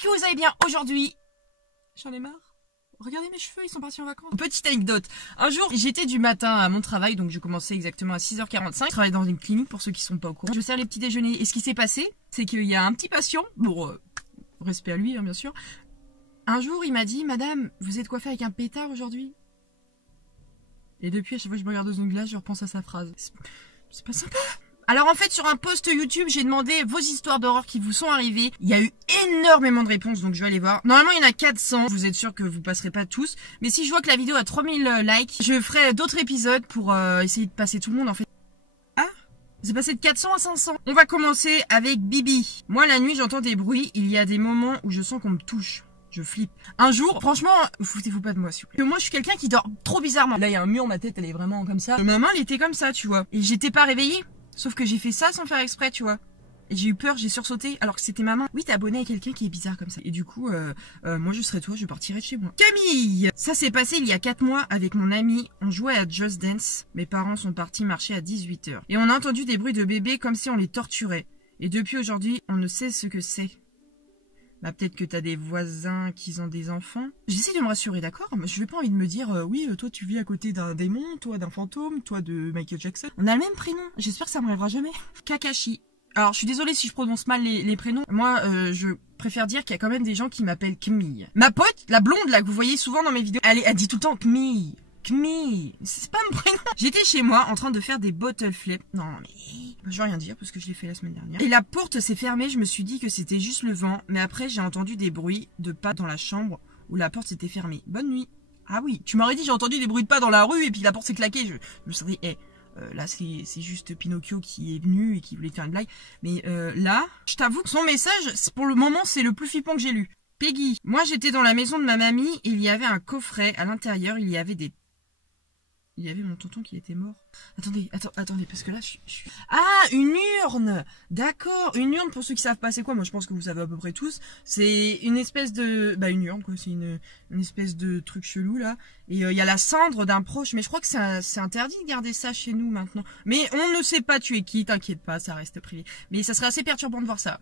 que vous allez bien aujourd'hui. J'en ai marre. Regardez mes cheveux, ils sont partis en vacances. Petite anecdote. Un jour, j'étais du matin à mon travail, donc je commençais exactement à 6h45. Je travaille dans une clinique pour ceux qui sont pas au courant. Je sers les petits déjeuners. Et ce qui s'est passé, c'est qu'il y a un petit patient, bon, respect à lui, hein, bien sûr. Un jour, il m'a dit, madame, vous êtes coiffée avec un pétard aujourd'hui? Et depuis, à chaque fois que je me regarde dans une glace, je repense à sa phrase. C'est pas sympa. Alors en fait, sur un post YouTube, j'ai demandé vos histoires d'horreur qui vous sont arrivées. Il y a eu énormément de réponses, donc je vais aller voir. Normalement, il y en a 400. Vous êtes sûr que vous passerez pas tous. Mais si je vois que la vidéo a 3000 likes, je ferai d'autres épisodes pour essayer de passer tout le monde en fait. Ah, c'est passé de 400 à 500. On va commencer avec Bibi. Moi, la nuit, j'entends des bruits. Il y a des moments où je sens qu'on me touche. Je flippe. Un jour, franchement, foutez-vous pas de moi, s'il vous plaît. Moi, je suis quelqu'un qui dort trop bizarrement. Là, il y a un mur, ma tête, elle est vraiment comme ça. Ma main, elle était comme ça, tu vois. Et j'étais pas réveillée. Sauf que j'ai fait ça sans faire exprès, tu vois. Et j'ai eu peur, j'ai sursauté, alors que c'était ma main. Oui, t'es abonné à quelqu'un qui est bizarre comme ça. Et du coup, moi je serais toi, je partirais de chez moi. Camille! Ça s'est passé il y a 4 mois avec mon ami. On jouait à Just Dance. Mes parents sont partis marcher à 18h. Et on a entendu des bruits de bébés comme si on les torturait. Et depuis aujourd'hui, on ne sait ce que c'est. Bah peut-être que t'as des voisins qui ont des enfants. J'essaie de me rassurer, d'accord? Je n'ai pas envie de me dire, oui, toi tu vis à côté d'un démon, toi d'un fantôme, toi de Michael Jackson. On a le même prénom, j'espère que ça m'arrivera jamais. Kakashi. Alors je suis désolée si je prononce mal les prénoms. Moi, je préfère dire qu'il y a quand même des gens qui m'appellent Camille. Ma pote, la blonde là que vous voyez souvent dans mes vidéos, elle dit tout le temps Camille. Camille, c'est pas mon prénom. J'étais chez moi en train de faire des bottle flips. Non mais je vais rien dire parce que je l'ai fait la semaine dernière. Et la porte s'est fermée, je me suis dit que c'était juste le vent. Mais après j'ai entendu des bruits de pas dans la chambre où la porte s'était fermée. Bonne nuit. Ah oui, tu m'aurais dit j'ai entendu des bruits de pas dans la rue et puis la porte s'est claquée. Je me suis dit, là c'est juste Pinocchio qui est venu et qui voulait faire une blague. Mais là, je t'avoue que son message, pour le moment c'est le plus flippant que j'ai lu. Peggy, moi j'étais dans la maison de ma mamie et il y avait un coffret. À l'intérieur il y avait mon tonton qui était mort. Attendez, parce que là, Ah, une urne! D'accord, une urne, pour ceux qui savent pas c'est quoi, moi je pense que vous savez à peu près tous. C'est une espèce de... Bah une urne quoi, c'est une espèce de truc chelou là. Et il y a la cendre d'un proche, mais je crois que c'est interdit de garder ça chez nous maintenant. Mais on ne sait pas tuer qui, t'inquiète pas, ça reste privé. Mais ça serait assez perturbant de voir ça.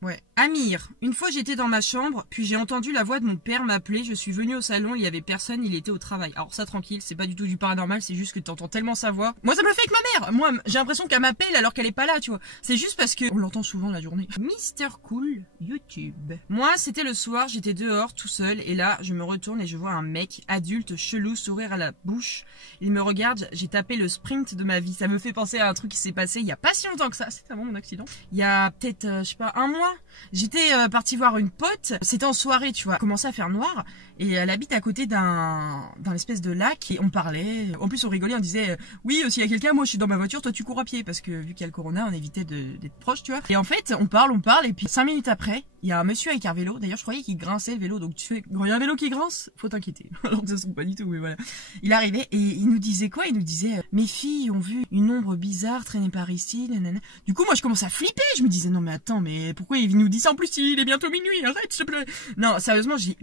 Ouais. Amir, une fois j'étais dans ma chambre, puis j'ai entendu la voix de mon père m'appeler, je suis venue au salon, il y avait personne, il était au travail. Alors ça tranquille, c'est pas du tout du paranormal, c'est juste que t'entends tellement sa voix. Moi ça me le fait avec ma mère. Moi j'ai l'impression qu'elle m'appelle alors qu'elle est pas là, tu vois. C'est juste parce que on l'entend souvent la journée. Mister Cool YouTube. Moi c'était le soir, j'étais dehors tout seul et là je me retourne et je vois un mec adulte chelou sourire à la bouche. Il me regarde, j'ai tapé le sprint de ma vie. Ça me fait penser à un truc qui s'est passé il y a pas si longtemps que ça. C'était avant mon accident. Il y a peut-être je sais pas un mois. J'étais partie voir une pote, c'était en soirée, tu vois, il commençait à faire noir, et elle habite à côté d'un espèce de lac, et on parlait, en plus on rigolait, on disait, oui, s'il y a quelqu'un, moi je suis dans ma voiture, toi tu cours à pied, parce que vu qu'il y a le corona, on évitait d'être proche, tu vois. Et en fait, on parle, et puis 5 minutes après, il y a un monsieur avec un vélo, d'ailleurs je croyais qu'il grinçait le vélo, donc tu fais, quand il y a un vélo qui grince, faut t'inquiéter, alors que ça se trouve pas du tout, mais voilà. Il arrivait, et il nous disait quoi? Il nous disait, mes filles ont vu une ombre bizarre traîner par ici, nanana. Du coup, moi je commence à flipper, je me disais, non mais attends, mais pourquoi il nous dit ça en plus, il est bientôt minuit, arrête s'il te plaît. Non, sérieusement, j'ai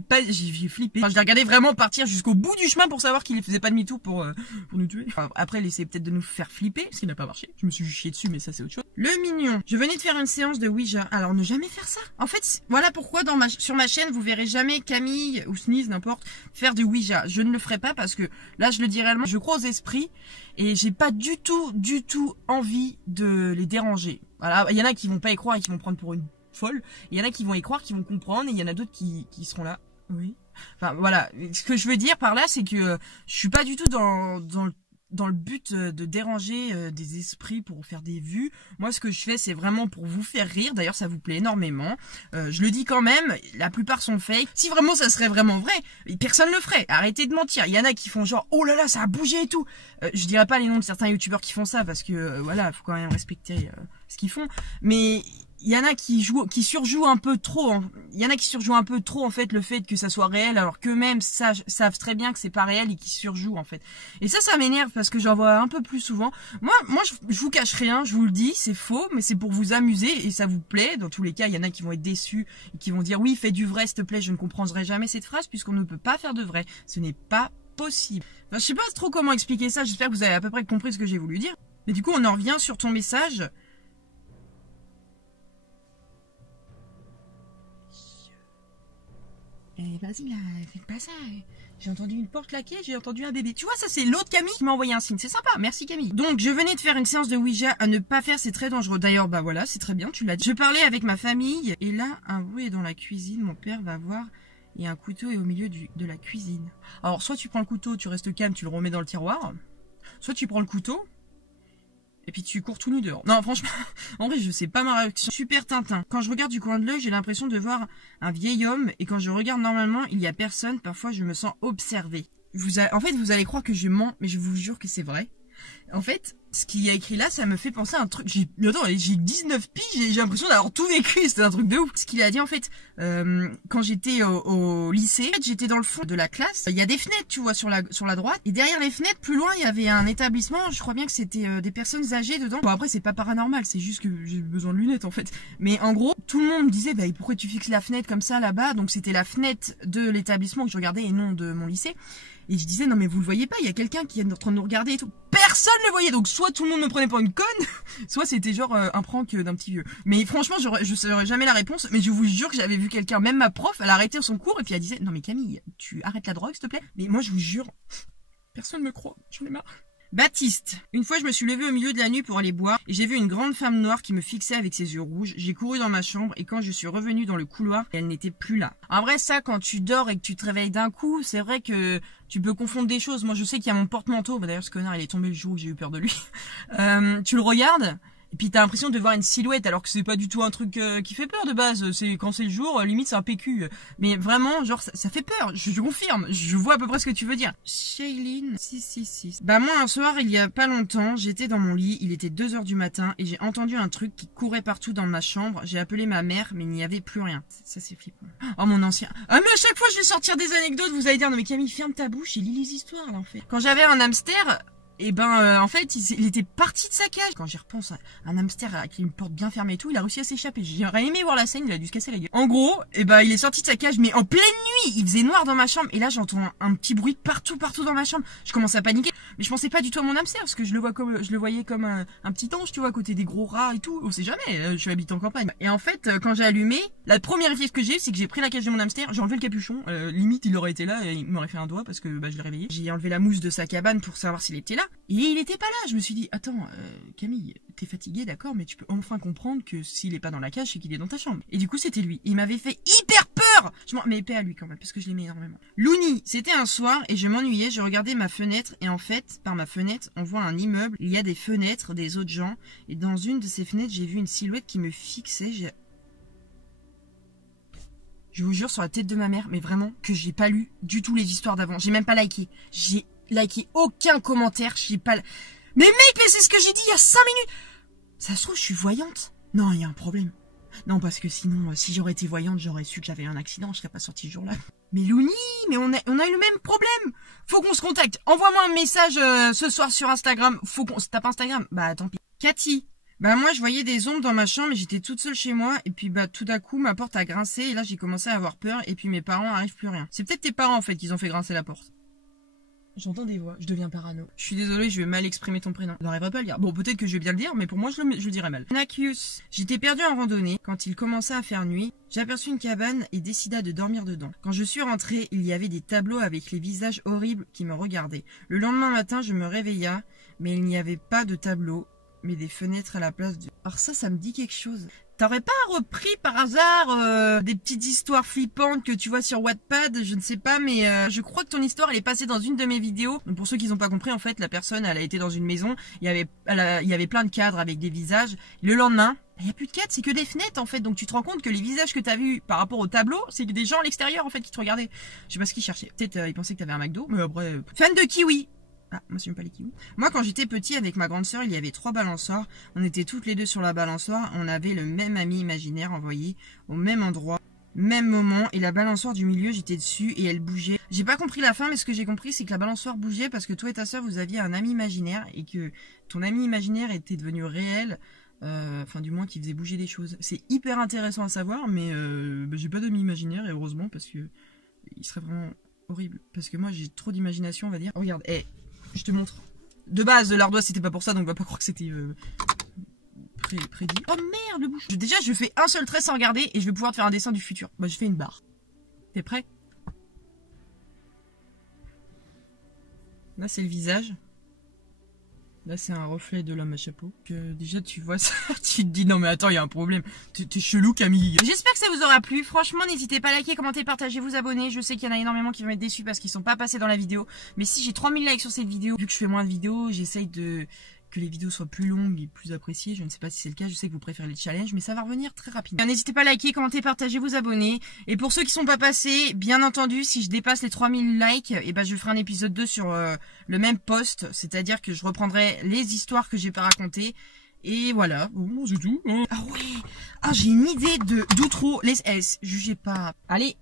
flippé. Enfin, je l'ai regardé vraiment partir jusqu'au bout du chemin pour savoir qu'il faisait pas demi-tour pour nous tuer. Enfin, après, il essayait peut-être de nous faire flipper, ce qui n'a pas marché. Je me suis chié dessus, mais ça c'est autre chose. Le mignon. Je venais de faire une séance de Ouija. Alors, ne jamais faire ça. En fait, voilà pourquoi sur ma chaîne, vous verrez jamais Camille ou Sneeze, n'importe, faire de Ouija. Je ne le ferai pas parce que là, je le dis réellement, je crois aux esprits et j'ai pas du tout envie de les déranger. Voilà, il y en a qui vont pas y croire et qui vont prendre pour une folle. Il y en a qui vont y croire, qui vont comprendre, et il y en a d'autres qui seront là. Oui. Enfin voilà, ce que je veux dire par là, c'est que je suis pas du tout dans le but de déranger des esprits pour faire des vues. Moi ce que je fais c'est vraiment pour vous faire rire, d'ailleurs ça vous plaît énormément. Je le dis quand même, la plupart sont fake. Si vraiment ça serait vraiment vrai, personne le ferait, arrêtez de mentir. Il y en a qui font genre oh là là ça a bougé et tout. Je dirais pas les noms de certains youtubeurs qui font ça parce que voilà, faut quand même respecter ce qu'ils font, mais il y en a qui surjouent un peu trop. Il y en a qui surjouent un peu trop en fait le fait que ça soit réel, alors qu'eux-mêmes savent très bien que c'est pas réel et qui surjouent en fait. Et ça m'énerve parce que j'en vois un peu plus souvent. Moi, je vous cache rien, je vous le dis, c'est faux, mais c'est pour vous amuser et ça vous plaît. Dans tous les cas, il y en a qui vont être déçus et qui vont dire oui, fais du vrai, s'il te plaît. Je ne comprendrai jamais cette phrase puisqu'on ne peut pas faire de vrai. Ce n'est pas possible. Enfin, je sais pas trop comment expliquer ça. J'espère que vous avez à peu près compris ce que j'ai voulu dire. Mais du coup, on en revient sur ton message. mais vas-y là, faites pas ça. J'ai entendu une porte claquer, j'ai entendu un bébé. Tu vois, ça c'est l'autre Camille qui m'a envoyé un signe. C'est sympa, merci Camille. Donc je venais de faire une séance de Ouija à ne pas faire, c'est très dangereux. D'ailleurs, bah voilà, c'est très bien, tu l'as dit. Je parlais avec ma famille et là, un bruit est dans la cuisine. Mon père va voir et un couteau est au milieu de la cuisine. Alors soit tu prends le couteau, tu restes calme, tu le remets dans le tiroir. Soit tu prends le couteau et puis tu cours tout nu dehors. Non, franchement, en vrai, je sais pas ma réaction. Super Tintin. Quand je regarde du coin de l'œil, j'ai l'impression de voir un vieil homme. Et quand je regarde normalement, il y a personne. Parfois, je me sens observée. En fait, vous allez croire que je mens, mais je vous jure que c'est vrai. En fait, ce qu'il y a écrit là, ça me fait penser à un truc. Attends, j'ai 19 piges, j'ai l'impression d'avoir tout vécu. C'était un truc de ouf. Ce qu'il a dit, en fait, quand j'étais au lycée, j'étais dans le fond de la classe. Il y a des fenêtres, tu vois, sur la droite. Et derrière les fenêtres, plus loin, il y avait un établissement. Je crois bien que c'était des personnes âgées dedans. Bon, après, c'est pas paranormal. C'est juste que j'ai besoin de lunettes, en fait. Mais en gros, tout le monde me disait, bah, pourquoi tu fixes la fenêtre comme ça, là-bas? Donc, c'était la fenêtre de l'établissement que je regardais et non de mon lycée. Et je disais, non mais vous le voyez pas, il y a quelqu'un qui est en train de nous regarder et tout. Personne ne le voyait, donc soit tout le monde me prenait pour une conne, soit c'était genre un prank d'un petit vieux. Mais franchement, je saurais jamais la réponse, mais je vous jure que j'avais vu quelqu'un, même ma prof, elle a arrêté son cours et puis elle disait, non mais Camille, tu arrêtes la drogue s'il te plaît. Mais moi je vous jure, personne me croit, j'en ai marre. Baptiste. Une fois, je me suis levée au milieu de la nuit pour aller boire et j'ai vu une grande femme noire qui me fixait avec ses yeux rouges. J'ai couru dans ma chambre et quand je suis revenue dans le couloir, elle n'était plus là. En vrai, ça, quand tu dors et que tu te réveilles d'un coup, c'est vrai que tu peux confondre des choses. Moi, je sais qu'il y a mon porte-manteau. Bah, d'ailleurs, ce connard, il est tombé le jour où j'ai eu peur de lui. Tu le regardes et puis t'as l'impression de voir une silhouette alors que c'est pas du tout un truc qui fait peur de base. C'est quand c'est le jour, limite c'est un PQ. Mais vraiment, genre ça fait peur. Je confirme. Je vois à peu près ce que tu veux dire. Shailene 666. Bah moi un soir il y a pas longtemps, j'étais dans mon lit, il était 2h du matin et j'ai entendu un truc qui courait partout dans ma chambre. J'ai appelé ma mère mais il n'y avait plus rien. Ça c'est flippant. Oh mon ancien. Ah mais à chaque fois je vais sortir des anecdotes, vous allez dire non mais Camille ferme ta bouche et lis les histoires là en fait. Quand j'avais un hamster. Et en fait, il était parti de sa cage. Quand j'y repense, un hamster avec une porte bien fermée et tout, il a réussi à s'échapper. J'aurais aimé voir la scène, il a dû se casser la gueule. En gros, il est sorti de sa cage, mais en pleine nuit, il faisait noir dans ma chambre. Et là, j'entends un petit bruit partout dans ma chambre. Je commence à paniquer. Mais je pensais pas du tout à mon hamster, parce que je le voyais comme un petit ange, tu vois, à côté des gros rats et tout. On sait jamais, je habite en campagne. Et en fait, quand j'ai allumé, la première réflexe que j'ai eu, c'est que j'ai pris la cage de mon hamster, j'ai enlevé le capuchon. Limite, il aurait été là et il m'aurait fait un doigt parce que je l'ai réveillé. J'ai enlevé la mousse de sa cabane pour savoir s'il était là. Et il était pas là. Je me suis dit, attends, Camille, t'es fatiguée, d'accord, mais tu peux enfin comprendre que s'il est pas dans la cage, c'est qu'il est dans ta chambre. Et du coup, c'était lui. Il m'avait fait hyper peur. Mais paix à lui quand même, parce que je l'aimais énormément. Looney, c'était un soir et je m'ennuyais, je regardais ma fenêtre et en fait, par ma fenêtre, on voit un immeuble, il y a des fenêtres des autres gens et dans une de ces fenêtres, j'ai vu une silhouette qui me fixait. Je vous jure sur la tête de ma mère, mais vraiment que j'ai pas lu du tout les histoires d'avant. J'ai même pas liké. J'ai liké aucun commentaire, j'ai pas... Mais mec, mais c'est ce que j'ai dit il y a 5 minutes. Ça se trouve, je suis voyante. Non, il y a un problème. Non, parce que sinon, si j'aurais été voyante, j'aurais su que j'avais un accident, je serais pas sortie ce jour-là. Mais Looney, mais on a eu le même problème. Faut qu'on se contacte. Envoie-moi un message ce soir sur Instagram. Faut qu'on se tape Instagram. Bah, tant pis. Cathy. Bah, moi, je voyais des ombres dans ma chambre et j'étais toute seule chez moi. Et puis, bah, tout d'un coup, ma porte a grincé et là, j'ai commencé à avoir peur. Et puis, mes parents arrivent plus rien. C'est peut-être tes parents, en fait, qui ont fait grincer la porte. J'entends des voix, je deviens parano. Je suis désolée, je vais mal exprimer ton prénom. On n'arrivera pas à le dire. Bon, peut-être que je vais bien le dire, mais pour moi, je le dirais mal. Nakius. J'étais perdue en randonnée. Quand il commençait à faire nuit, j'aperçus une cabane et décida de dormir dedans. Quand je suis rentrée, il y avait des tableaux avec les visages horribles qui me regardaient. Le lendemain matin, je me réveilla, mais il n'y avait pas de tableau, mais des fenêtres à la place de... Alors ça me dit quelque chose. T'aurais pas repris par hasard des petites histoires flippantes que tu vois sur Wattpad, je ne sais pas, mais je crois que ton histoire elle est passée dans une de mes vidéos. Donc pour ceux qui n'ont pas compris, en fait, la personne elle a été dans une maison, il y avait plein de cadres avec des visages. Le lendemain, il y a plus de cadres, c'est que des fenêtres en fait. Donc tu te rends compte que les visages que t'as vus par rapport au tableau, c'est que des gens à l'extérieur en fait qui te regardaient. Je sais pas ce qu'ils cherchaient. Peut-être ils pensaient que t'avais un McDo, mais après... Fan de kiwi. Ah, moi j'aime pas les kiwis. Moi quand j'étais petit avec ma grande sœur, il y avait 3 balançoires. On était toutes les deux sur la balançoire. On avait le même ami imaginaire envoyé au même endroit, même moment. Et la balançoire du milieu, j'étais dessus et elle bougeait. J'ai pas compris la fin, mais ce que j'ai compris, c'est que la balançoire bougeait parce que toi et ta sœur, vous aviez un ami imaginaire et que ton ami imaginaire était devenu réel. Enfin du moins qui faisait bouger des choses. C'est hyper intéressant à savoir, mais j'ai pas d'ami imaginaire et heureusement parce que il serait vraiment horrible. Parce que moi j'ai trop d'imagination, on va dire. Oh, regarde, je te montre. De base, l'ardoise, c'était pas pour ça, donc on va pas croire que c'était prédit. Oh merde, le bouche. Déjà, je fais un seul trait sans regarder et je vais pouvoir te faire un dessin du futur. Bah, je fais une barre. T'es prêt? Là, c'est le visage. Là, c'est un reflet de l'homme à chapeau. Déjà, tu vois ça, tu te dis, non mais attends, il y a un problème. T'es chelou, Camille. J'espère que ça vous aura plu. Franchement, n'hésitez pas à liker, commenter, partager, vous abonner. Je sais qu'il y en a énormément qui vont être déçus parce qu'ils sont pas passés dans la vidéo. Mais si j'ai 3000 likes sur cette vidéo, vu que je fais moins de vidéos, j'essaye que les vidéos soient plus longues et plus appréciées. Je ne sais pas si c'est le cas, je sais que vous préférez les challenges, mais ça va revenir très rapidement. N'hésitez pas à liker, commenter, partager, vous abonner. Et pour ceux qui sont pas passés, bien entendu, si je dépasse les 3000 likes, et ben je ferai un épisode 2 sur le même post, c'est-à-dire que je reprendrai les histoires que j'ai pas racontées. Et voilà, bon, c'est tout. Ah ouais, ah j'ai une idée d'outro, les S, jugez pas. Allez.